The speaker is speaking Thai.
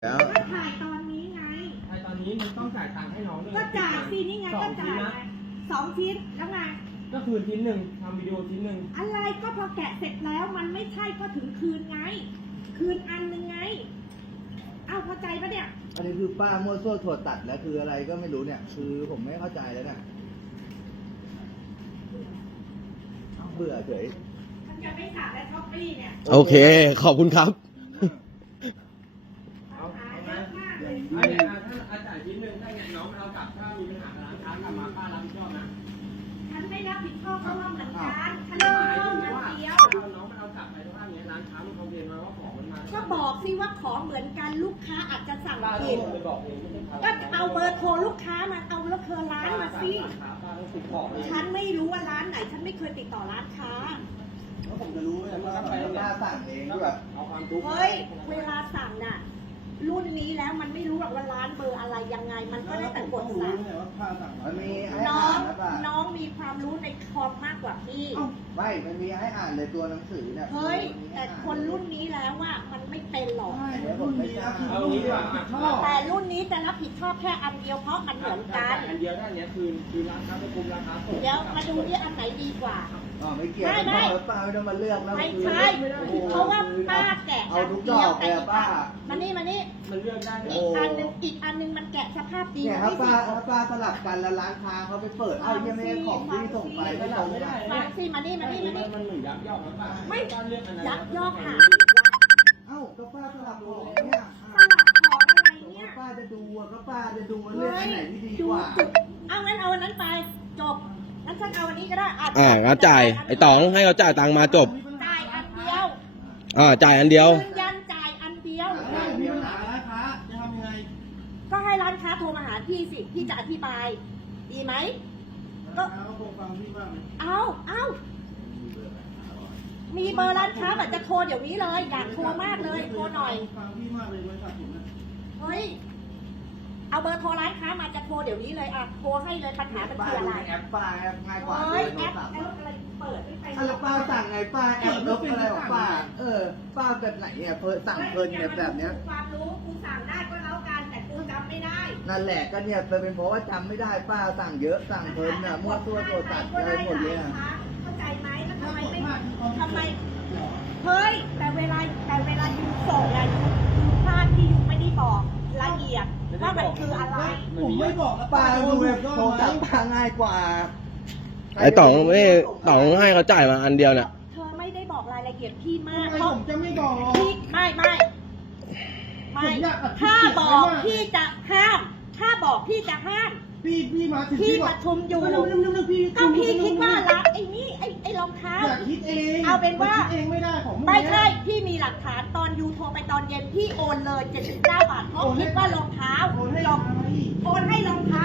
แล้วก็ถ่ายตอนนี้ไงถ่ายตอนนี้มันต้องจ่ายตังค์ให้น้องด้วยก็จ่ายสินี่ไงก็จ่ายไง2 ชิ้นแล้วไงก็คืนชิ้นหนึ่งทำวิดีโอชิ้นหนึ่งอะไรก็พอแกะเสร็จแล้วมันไม่ใช่ก็ถึงคืนไง คืนอันหนึ่งไงเอาเข้าใจปะเนี่ยอันนี้คือป้ามั่วซั่วถั่วตัดแล้วคืออะไรก็ไม่รู้เนี่ย คือผมไม่เข้าใจแล้วเนี่ยเบื่อเฉยมันจะไม่ขาดและท็อปปี้เนี่ยโอเคขอบคุณครับเอาหาเอาเยไหมอะมากเลอันยนี้ถ้าจ่ายชิ้นหนึ่งถ้าไงน้องเอากลับถ้ามีปัญหากับร้านค้ากลับมาป้ารับผิดชอบนะฉันไม่รับผิดชอบเพราะว่าเหมือนกันฉันหเริ่มายถึมงมันว่าเดียวเอาน้องมันเอากลับไปทุกท่านเนี้ยร้านค้ามันคอมเพลนมาว่าของมันมาก็บอกสิว่าของเหมือนกันลูกค้าอาจจะสั่งป้าต้ผิดองไปบอกเองไม่ใช่ก็เอาเบอร์โทรลูกค้ามาเอาแล้วเธอร้านมาสิป้าต้องติดต่อเลยฉันไม่รู้ว่าร้านไหนฉันไม่เคยติดต่อร้านค้าแล้วผมจะรู้ไหมว่าป้าสั่งเองด้วยเอาความทุกข์เฮ้ยเวลาสั่งน่ะรุ่นนี้แล้วมันไม่รู้หรอกว่าร้านเบอร์อะไรยังไงมันก็ได้แต่กดสั่งมันมีให้น้ออ่าง นนะป้าน้องมีความรู้ในคอมมากกว่าพี่ไม่มันมีให้อ่านเลยตัวหนังสือเนี่ยเฮ้ยแต่คนรุ่นนี้แล้วว่ามันไม่เป็นหรอกเดี๋ยวผมไม่ทราบเอางี้ดีกว่าแต่รุ่นนี้จะรับผิดชอบแค่อันเดียวเพราะมันเหมือนกันอันเดียวได้เนี้ยคือร้านค้าไปคุมราคาส่งเดี๋ยวมาดูที่อันไหนดีกว่าอ๋อไม่เกี่ยวป้าไม่ต้องมาเลือกนะไม่ใช่เพราะว่าป้าแกะเอาทุกดอกเลยป้ามานี่มันเลือกได้อีกอันนึงมันแกะสภาพดีเนี่ยถ้าป้าสลับกันแล้วร้านค้าเขาไปเปิดเอ้ายังไม่ได้ของที่ส่งไปไม่ตรงกันฟังสิมานี่มันเหมือนยักยอกนะป้าไม่การเลือกอันนั้นยักยอกหาเอ้าก็ป้าสลับของเนี่ยสลับของอะไรเนี่ยป้าจะดูก็ป้าจะดูว่าเลือกอันไหนที่ดีกว่าเอางั้นเอาอันนั้นไปจบงั้นฉันเอาอันนี้ก็ได้งั้นจ่ายไอ้ต๋องให้เขาจ่ายตังค์มาจบจ่ายอันเดียวจ่ายอันเดียวยืนยันจ่ายอันเดียวมีปัญหาร้านค้าจะทำยังไงก็ให้ร้านค้าโทรมาหาพี่สิพี่จะอธิบาย ดีไหมก็เอามีเบอร์ร้านค้าแบบจะโทรเดี๋ยวนี้เลยอยากโทรมากเลยโทรหน่อยเฮ้ยเอาเบอร์โทรร้านค้ามาจะโทรเดี๋ยวนี้เลยอ่ะโทรให้เลยปัญหามันคืออะไรแอปป้าแอปง่ายกว่าเฮ้ยแอปอะไรเปิดไม่ไปแล้วป้าสั่งไงป้าแอปลบอะไรของป้าป้าแบบไหนเนี่ยเพิ่สั่งเพลินเนี่ยแบบเนี้ยความรู้กูสั่งได้ก็แล้วกันแต่กูจำไม่ได้นั่นแหละก็เนี่ยเป็นเพราะว่าจำไม่ได้ป้าสั่งเยอะสั่งเพลินน่ะมั่วตัวตัวตัดอะไรหมดเลยอ่ะเข้าใจไหมแล้วทำไมเฮ้ยแต่เวลายูส่งอะยูพลาดที่ยูไม่ได้บอกละเอียดว่ามันคืออะไรผมไม่บอกป้าดูแบบโทรศัพท์ป้าง่ายกว่าไอ้ต๋องให้เขาจ่ายมาอันเดียวเนี่ยเธอไม่ได้บอกรายละเอียดพี่มากผมจะไม่บอกพี่ไม่ถ้าบอกพี่จะห้ามถ้าบอกพี่จะห้ามพี่มาถึงพี่ประชุมอยู่ก็พี่คิดว่าร้านไอ้นี่ไอ้รองเท้าอยากคิดเองเอาเป็นว่าคิดเองไม่ได้ของไม่ใช่พี่มีหลักฐานตอนยูโทรไปตอนเย็นพี่โอนเลย79 บาทเพราะคิดว่ารองเท้าโอนให้โอนให้รองเท้า